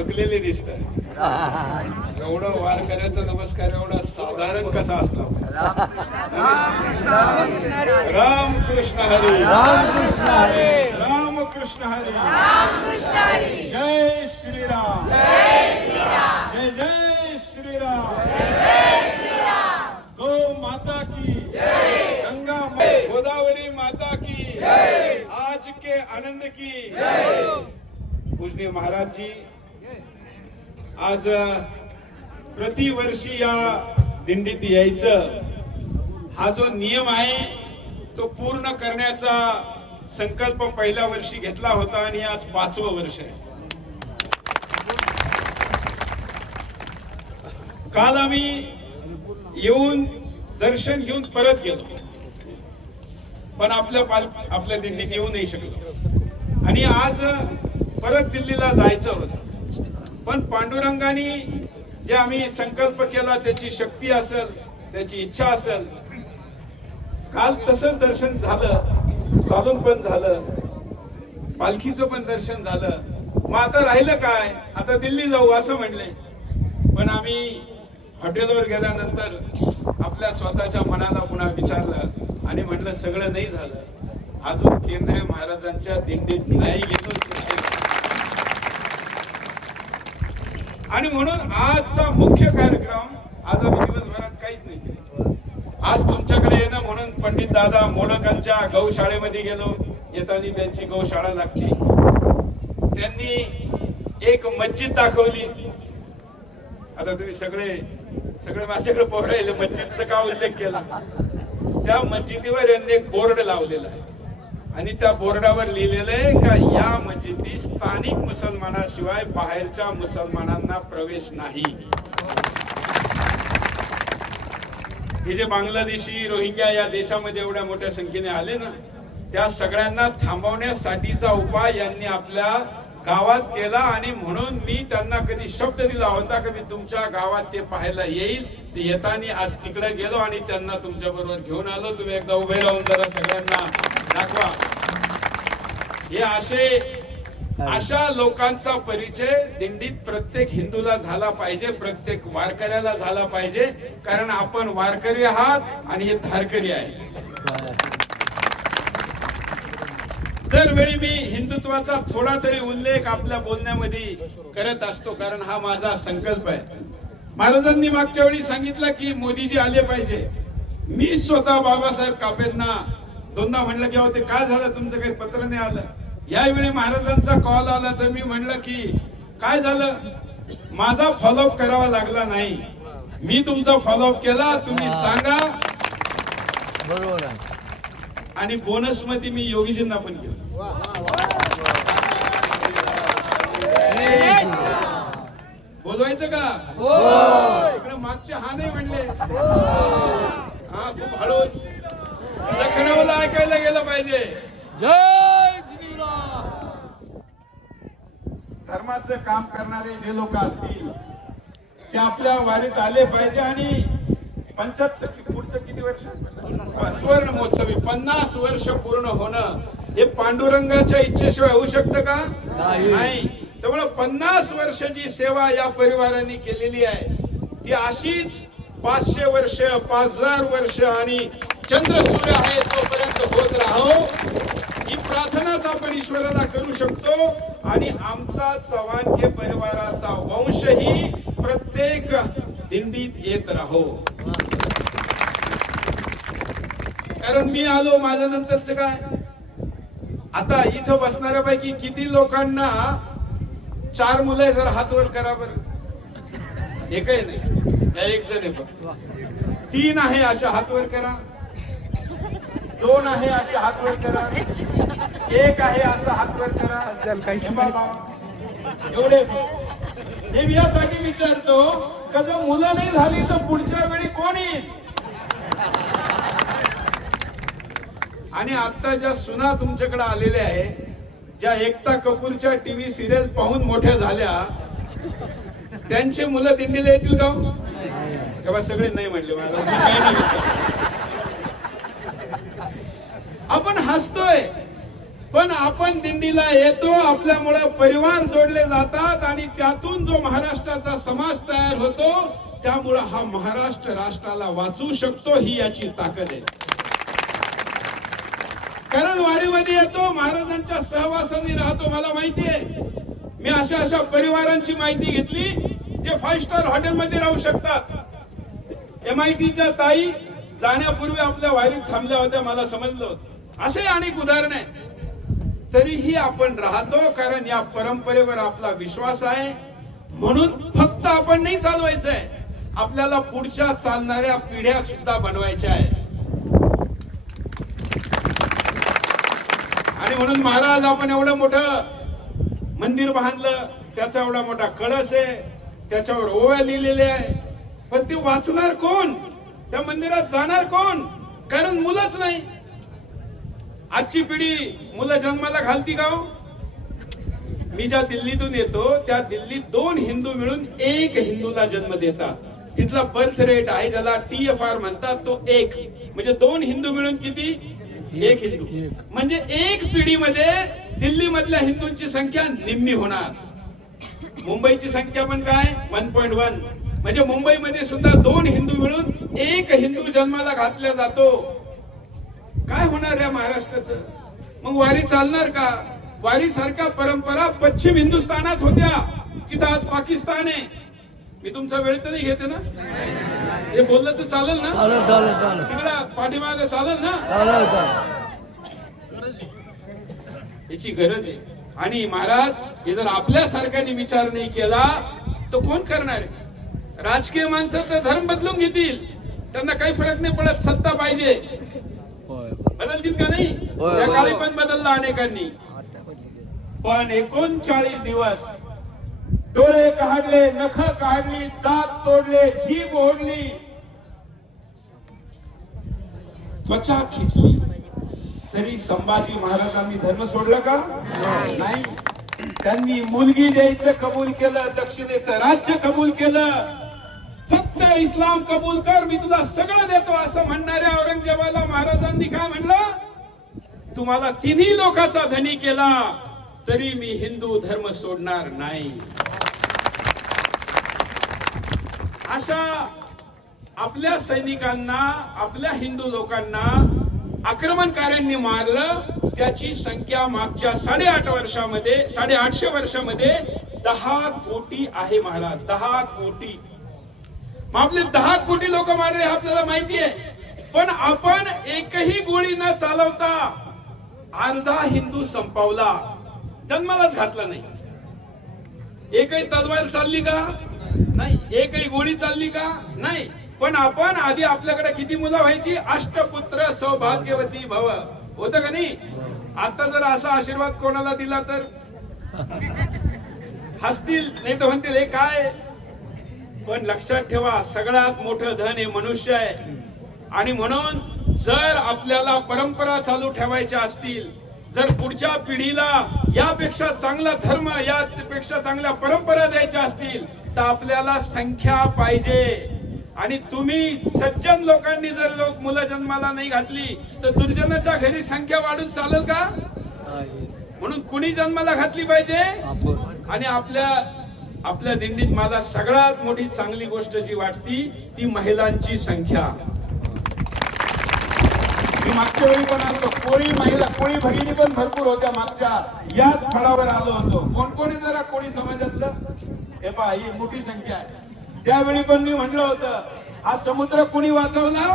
थकलेले दिसतात. एवढं वारकऱ्याचा नमस्कार एवढा साधारण कसा असला? राम कृष्ण हरी, राम कृष्ण हरी, राम कृष्ण हरी, राम कृष्ण हरी. जय श्रीराम, जय श्रीराम, जय जय श्रीराम, जय जय श्रीराम. गौ माता की जय, गंगा गोदावरी माता की जय, आज के आनंद की जय. पूजनीय महाराज जी, आज प्रतिवर्षी या दिंडीत यायचं हा जो नियम आहे तो पूर्ण करण्याचा संकल्प पहिल्या वर्षी घेतला होता आणि आज 5वं वर्ष आहे. काल आम्ही येऊन दर्शन घेऊन परत गेलो, पण आपल्या दिंडीत येऊ नाही शकलो आणि आज परत दिल्लीला जायचं होतं. पण पांडुरंगाने जे आम्ही संकल्प केला त्याची शक्ती असेल, त्याची इच्छा असेल, काल तसं दर्शन झालं, चालून पण झालं, पालखीचं पण दर्शन झालं. मग आता राहिलं काय? आता दिल्ली जाऊ असं म्हणले. पण आम्ही हॉटेलवर गेल्यानंतर आपल्या स्वतःच्या मनाला पुन्हा विचारलं आणि म्हटलं सगळं नाही झालं, अजून केंद्रीय महाराजांच्या दिंडीत नाही गेलो. आणि म्हणून आजचा मुख्य कार्यक्रम, आज आम्ही दिवसभरात काहीच नाही केलं. आज तुमच्याकडे येणं म्हणून पंडित दादा मोडकांच्या गौशाळेमध्ये गेलो. येताना त्यांची गौशाळा लागते, त्यांनी एक मस्जिद दाखवली. आता तुम्ही सगळे माझ्याकडे पोहरायले मस्जिदचा का उल्लेख केला? त्या मस्जिदीवर यांनी एक बोर्ड लावलेला आहे आणि त्या बोर्डावर लिहिलेलं आहे का या मस्जिदीत स्थानिक मुसलमानाशिवाय बाहेरच्या मुसलमानांना प्रवेश नाही. हे जे बांगलादेशी रोहिंग्या या देशामध्ये एवढ्या मोठ्या संख्येने आले ना, त्या सगळ्यांना थांबवण्यासाठीचा उपाय यांनी आपल्या गावात केला. आणि म्हणून मी त्यांना कधी शब्द दिला होता की मी तुमच्या गावात ते पाहायला येईल. ते येताना आज तिकडे गेलो आणि त्यांना तुमच्या बरोबर घेऊन आलो. तुम्ही एकदा उभे राहून जरा सगळ्यांना दाखवा. हे अशा लोकांचा परिचय दिंडीत प्रत्येक हिंदूला झाला पाहिजे, प्रत्येक वारकऱ्याला झाला पाहिजे. कारण आपण वारकरी आहात आणि हे धारकरी आहे. दरवेळी मी हिंदुत्वाचा थोडा तरी उल्लेख आपल्या बोलण्यामध्ये करत असतो, कारण हा माझा संकल्प आहे. महाराजांनी मागच्या वेळी सांगितलं की मोदीजी आले पाहिजे. मी स्वतः बाबासाहेब कापेंना दोनदा म्हणलं की ते काय झालं, तुमचं काही पत्र नाही आलं. यावेळी महाराजांचा कॉल आला तर मी म्हणलं की काय झालं, माझा फॉलोअप करावा लागला नाही, मी तुमचा फॉलोअप केला, तुम्ही सांगा. बरोबर आहे. आणि बोनस मध्ये मी योगीजींना पण केलं. बोलवायचं का? इकडे मागचे हा नाही म्हणले, हा खूप हळूच लखनौला ऐकायला गेलं पाहिजे. जय श्रीराम. धर्माचं काम करणारे जे लोक असतील ते आपल्या वारीत आले पाहिजे. आणि 75 पुढचं किती वर्ष सुवर्ण महोत्सवी 50 वर्ष पूर्ण होणं हे पांडुरंगाच्या इच्छेशिवाय होऊ शकतं का? नाही. त्यामुळे 50 वर्षाची सेवा या परिवारांनी केलेली आहे. ती अशीच 500 वर्ष 5000 वर्ष आणि चंद्र सूर्य आहे तोपर्यंत होत राहो, ही प्रार्थनाच आपण ईश्वराला करू शकतो. आणि आमचा चव्हाणके परिवाराचा वंशही प्रत्येक दिंडीत येत राहो. कारण मी आलो, माझ्या नंतरच काय? आता इथं बसणाऱ्यापैकी किती लोकांना 4 मुलं आहे? जर हात वर करा बरं. एकही नाही, एक जण आहे फक्त. 3 आहे अशा हात वर करा. 2 आहे असे हात वर करा. 1 आहे असं हात वर करा. एवढे. हे मी यासाठी विचारतो का जर मुलं नाही झाली तर पुढच्या वेळी कोण येईल? आणि आता ज्या सुना तुमच्याकडे आलेल्या आहे, ज्या एकता कपूरच्या टीव्ही सिरियल पाहून मोठ्या झाल्या, त्यांचे मुलं दिंडीला येतील का? तेव्हा सगळे नाही म्हणले. मला आपण हसतोय पण आपण दिंडीला येतो, आपल्यामुळे परिवार जोडले जातात आणि त्यातून जो महाराष्ट्राचा समाज तयार होतो, त्यामुळे हा महाराष्ट्र राष्ट्राला वाचवू शकतो, ही याची ताकद आहे. कारण वारीमध्ये येतो, महाराजांच्या सहवासाने राहतो. मला माहिती आहे, मी अशा परिवारांची माहिती घेतली जे 5 स्टार हॉटेलमध्ये राहू शकतात. MITच्या ताई जाण्यापूर्वी आपल्या वारीत थांबल्या होत्या, मला समजलं होतं. असे अनेक उदाहरण आहे. तरीही आपण राहतो, कारण या परंपरेवर आपला विश्वास आहे. म्हणून फक्त आपण नाही चालवायचंय, आपल्याला पुढच्या चालणाऱ्या पिढ्या सुद्धा बनवायच्या आहे. आणि म्हणून महाराज आपण एवढं मोठं मंदिर बांधलं, त्याचा एवढा मोठा कळस आहे, त्याच्यावर ओव्या लिहिलेल्या आहे. पण ते वाचणार कोण? त्या मंदिरात जाणार कोण? कारण मुलंच नाही. आजची पिढी मुलं जन्माला घालती का हो? मी ज्या दिल्लीतून येतो, त्या दिल्लीत 2 हिंदू मिळून 1 हिंदूला जन्म देतात. तिथला बर्थ रेट आहे, ज्याला TFR म्हणतात, तो 1. म्हणजे 2 हिंदू मिळून किती? 1 हिंदू. म्हणजे 1 पिढीमध्ये दिल्ली मधल्या हिंदूंची संख्या निम्मी होणार. मुंबईची संख्या पण काय? 1.1. म्हणजे मुंबईमध्ये सुद्धा 2 हिंदू मिळून 1 हिंदू जन्माला घातला जातो. काय होणार या महाराष्ट्राचं? मग वारी चालणार का? वारी सारख्या परंपरा पश्चिम हिंदुस्थानात होत्या, तिथं आज पाकिस्तान आहे. मी तुमचा वेळ तर नाही घेते ना? हे बोललं तर चालेल ना? चालेल. तिकडं पाठीमागं चालेल ना? याची गरज आहे. आणि महाराज, हे जर आपल्या सारख्याने विचार नाही केला तर कोण करणार आहे? राजकीय माणसं तर धर्म बदलून घेतील, त्यांना काही फरक नाही पडत, सत्ता पाहिजे. बदलतील का नाही? त्या काळी पण बदलला अनेकांनी. पण 39 दिवस डोळे काढले, नख काढली, दात तोडले, जीभ ओढली, त्वचा खिचली, तरी संभाजी महाराजांनी धर्म सोडला का? नाही. त्यांनी मुलगी द्यायचं कबूल केलं, दक्षिणेचं राज्य कबूल केलं. फक्त इस्लाम कबूल कर, मी तुला सगळं देतो, असं म्हणणाऱ्या औरंगजेबाला महाराजांनी काय म्हणलं? तुम्हाला 3 लोकांचा धनी केला तरी मी हिंदू धर्म सोडणार नाही. अशा आपल्या सैनिकांना, आपल्या हिंदू लोकांना आक्रमणकार्यांनी मारलं, त्याची संख्या मागच्या 850 वर्षामध्ये 10 कोटी आहे महाराज. 10 कोटी. मग आपले 10 कोटी लोक मारले आपल्याला माहिती आहे. पण आपण एकही गोळी न चालवता अर्धा हिंदू संपवला, जन्मालाच घातला नाही. एकही तलवार चालली का? नाही. एकही गोळी चालली का? नाही. पण आपण आधी आपल्याकडे किती मुलं व्हायची? अष्टपुत्र सौभाग्यवती भव, होतं का नाही? आता जर असा आशीर्वाद कोणाला दिला तर हसतील, नाही तर म्हणतील हे काय. पण लक्षात ठेवा, सगळ्यात मोठं धन हे मनुष्य आहे. आणि म्हणून जर आपल्याला परंपरा चालू ठेवायच्या असतील, जर पुढच्या पिढीला यापेक्षा चांगला धर्म, यापेक्षा चांगल्या परंपरा द्यायच्या असतील, तर आपल्याला संख्या पाहिजे. आणि तुम्ही सज्जन लोकांनी जर मुलं जन्माला नाही घातली तर दुर्जनाच्या घरी संख्या वाढून चालेल का? म्हणून कुणी जन्माला घातली पाहिजे. आणि आपल्या दिंडीत मला सगळ्यात मोठी चांगली गोष्ट जी वाटती ती महिलांची संख्या. मी मागच्या वेळी पण आलो, कोळी भगिनी पण भरपूर होत्या. मागच्या याच फळावर आलो होतो. कोण कोणी जरा कोळी समाजातलं? हे पहा, ही मोठी संख्या आहे. त्यावेळी पण मी म्हटलं होतं, हा समुद्र कोणी वाचवला?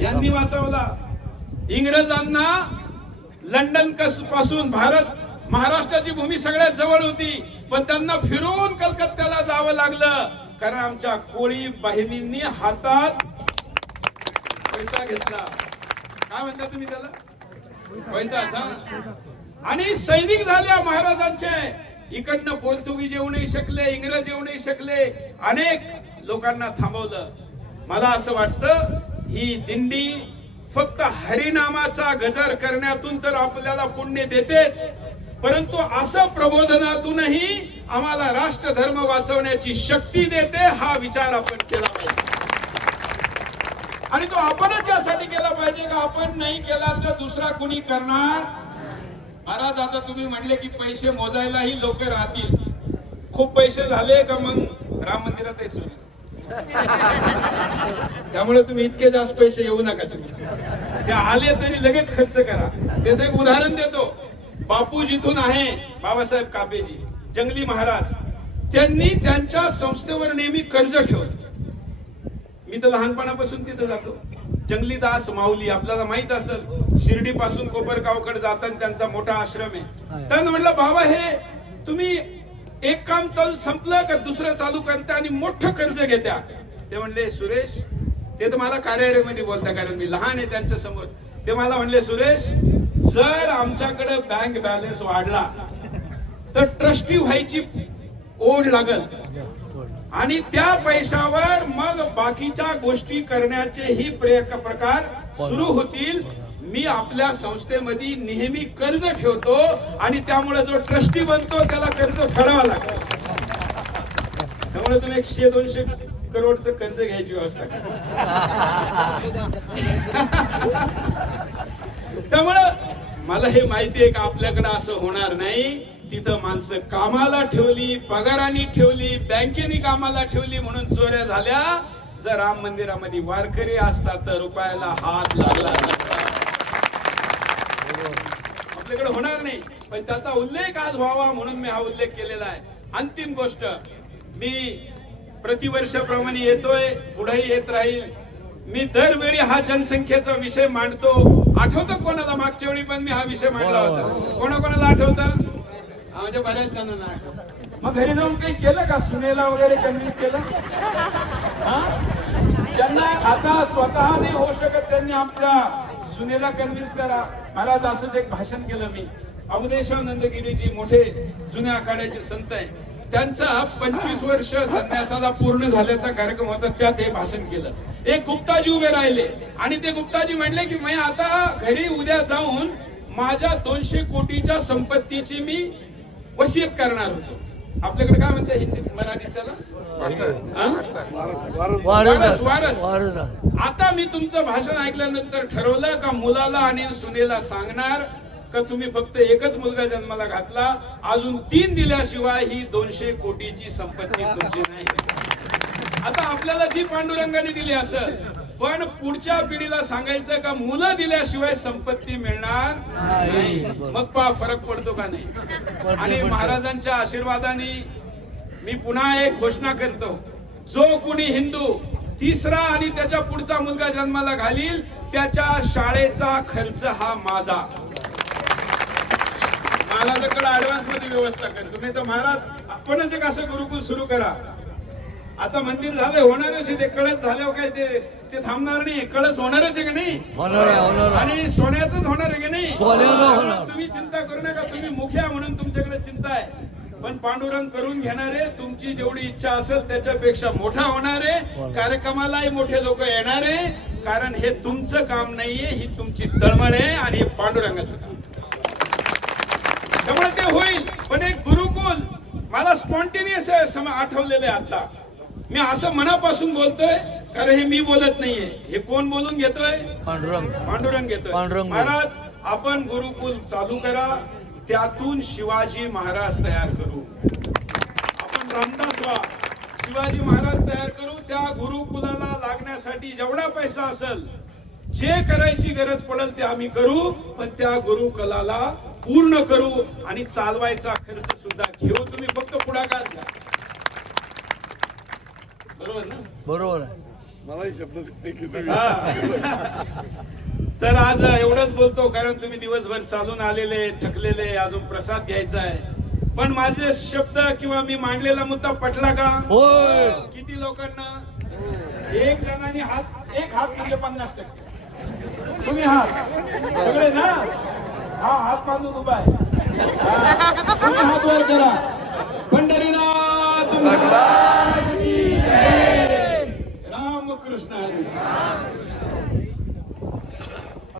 यांनी वाचवला. इंग्रजांना लंडन पासून महाराष्ट्राची भूमी सगळ्यात जवळ होती, पण त्यांना फिरून कलकत्त्याला जावं लागलं, कारण आमच्या कोळी बहिणींनी हातात पैसा घेतला. काय म्हणता तुम्ही त्याला? पैसा. आणि सैनिक झाले महाराजांचे. इकडनं पोर्तुगीज येऊ नाही शकले, इंग्रज येऊ नाही शकले, अनेक लोकांना थांबवलं. मला असं वाटतं ही दिंडी फक्त हरिनामाचा गजर करण्यातून तर आपल्याला पुण्य देतेच, परंतु असं प्रबोधनातूनही आम्हाला राष्ट्रधर्म वाचवण्याची शक्ती देते. हा विचार आपण केला पाहिजे. आणि तो आपणच यासाठी केला पाहिजे का आपण नाही केला तर दुसरा कुणी करणार महाराज आता तुम्ही म्हणले की पैसे मोजायलाही लोक राहतील, खूप पैसे झाले का मग राम मंदिरात यायचो त्यामुळे तुम्ही इतके जास्त पैसे येऊ नका, तुम्ही ते आले तरी लगेच खर्च करा. त्याचं एक उदाहरण देतो. बापू जिथून आहे बाबासाहेब कापेजी जंगली महाराज, त्यांनी त्यांच्या संस्थेवर नेहमी कर्ज ठेवलं. मी तर लहानपणापासून तिथे जातो. जंगली दास माऊली आपल्याला माहित असेल, शिर्डी पासून कोपरगावकडे जाताना त्यांचा मोठा आश्रम आहे. त्यांना म्हटलं बाबा हे तुम्ही एक काम संपलं का दुसरं चालू करता आणि मोठं कर्ज घेत्या. ते म्हणले सुरेश, ते तर मला कार्यालयामध्ये बोलता कारण मी लहान आहे त्यांच्या समोर. ते मला म्हणले सुरेश, जर आमच्याकडे बँक बॅलन्स वाढला तर ट्रस्टी व्हायची ओढ लागल आणि त्या पैशावर मग बाकीच्या गोष्टी करण्याचेही प्रकार सुरू होतील. मी आपल्या संस्थेमध्ये नेहमी कर्ज ठेवतो आणि त्यामुळे जो ट्रस्टी बनतो त्याला कर्ज फेडावा लागतो. त्यामुळे तुम्ही 100-200 करोडचं कर्ज घ्यायची व्यवस्था करा. त्यामुळं मला हे माहिती आहे का आपल्याकडे असं होणार नाही. तिथं माणसं कामाला ठेवली, पगाराने ठेवली, बँकेने कामाला ठेवली म्हणून चोऱ्या झाल्या. जर राम मंदिरामध्ये वारकरी असतात तर रुपयाला हात लागला नसता. आपल्याकडे होणार नाही, पण त्याचा उल्लेख आज व्हावा म्हणून मी हा उल्लेख केलेला आहे. अंतिम गोष्ट, मी प्रतिवर्षाप्रमाणे येतोय, पुढेही येत राहील. मी दरवेळी हा जनसंख्येचा विषय मांडतो. आठवतं कोणाला मागच्या वेळी पण मी हा विषय मांडला होता? कोणाकोणाला आठवतं? म्हणजे बऱ्याच जणांना आठवतं. मग घरी जाऊन काही केलं का? सुनेला वगैरे कन्व्हिन्स केलं? ज्यांना आता स्वतः नाही होऊ शकत त्यांनी आपल्या सुनेला कन्व्हिन्स करा. महाराज असंच एक भाषण केलं मी. अवधेशानंद गिरीजी मोठे जुन्या आखाड्याचे संत आहे, त्यांचा 25 वर्ष संन्यासाला पूर्ण झाल्याचा कार्यक्रम होता. त्यात हे भाषण केलं. एक गुप्ताजी उभे राहिले आणि ते गुप्ताजी म्हणले की मी आता घरी उद्या जाऊन माझ्या 200 कोटीच्या संपत्तीची मी वसियत करणार होतो. आपल्याकडे काय म्हणते हिंदीत मराठीत त्याला? वारस. आता मी तुमचं भाषण ऐकल्यानंतर ठरवलं का मुलाला आणि सुनेला सांगणार का तुम्ही फक्त एकच मुलगा जन्माला घातला, अजून 3 दिल्याशिवाय ही 200 कोटीची संपत्ती तुमची नाही. आता आपल्याला जी पांडुरंगाने दिली असेल, पण पुढच्या पिढीला सांगायचं का मुलं दिल्याशिवाय संपत्ती मिळणार नाही. मग पहा फरक पडतो का नाही. आणि महाराजांच्या आशीर्वादाने मी पुन्हा एक घोषणा करतो, जो कोणी हिंदू 3रा आणि त्याच्या पुढचा मुलगा जन्माला घालील त्याच्या शाळेचा खर्च हा माझा. महाराजांकडे ऍडव्हान्स मध्ये व्यवस्था करतो. नाही तर महाराज आपणच एक असं गुरुकुल सुरू करा. आता मंदिर झालंय, होणारच आहे ते. कळस झाल्यावर काय ते थांबणार नाही. कळस होणारच आहे का नाही? आणि सोन्याच होणार आहे का नाही? तुम्ही चिंता करू नका. तुम्ही मुख्या म्हणून तुमच्याकडे चिंता आहे, पण पांडुरंग करून घेणारे. तुमची जेवढी इच्छा असेल त्याच्यापेक्षा मोठा होणार आहे. कार्यक्रमालाही मोठे लोक येणार आहे, कारण हे तुमचं काम नाहीये, ही तुमची तळमळ आहे आणि हे पांडुरंगाचं काम. त्यामुळे ते होईल. पण एक गुरुकुल मला स्पॉन्टेनियस आठवलेलं आहे. आता मी असं मनापासून बोलतोय, कारण हे मी बोलत नाहीये, हे कोण बोलून घेतोय? पांडुरंग घेतोय. महाराज आपण गुरुकुल चालू करा, त्यातून शिवाजी महाराज तयार करू. आपण रामदास व्हा, शिवाजी महाराज तयार करू. त्या गुरुकुलाला लागण्यासाठी जेवढा पैसा असेल, जे करायची गरज पडेल ते आम्ही करू, पण त्या गुरुकुलाला पूर्ण करू आणि चालवायचा खर्च सुद्धा घेऊ. तुम्ही फक्त पुढाकार घ्या. बरोबर ना? बरोबर आहे. मलाही शब्द तर आज एवढंच बोलतो, कारण तुम्ही दिवसभर चालून आलेले, थकलेले, अजून प्रसाद घ्यायचा आहे. पण माझे शब्द किंवा मी मांडलेला मुद्दा पटला का? होय. किती लोकांना? एक जणांनी एक हात म्हणजे 50%. तुम्ही हात सगळे ना, हा हात बांधून उभा आहे. तुम्ही हात वर करा. पंढरीनाथ रामकृष्ण हरी.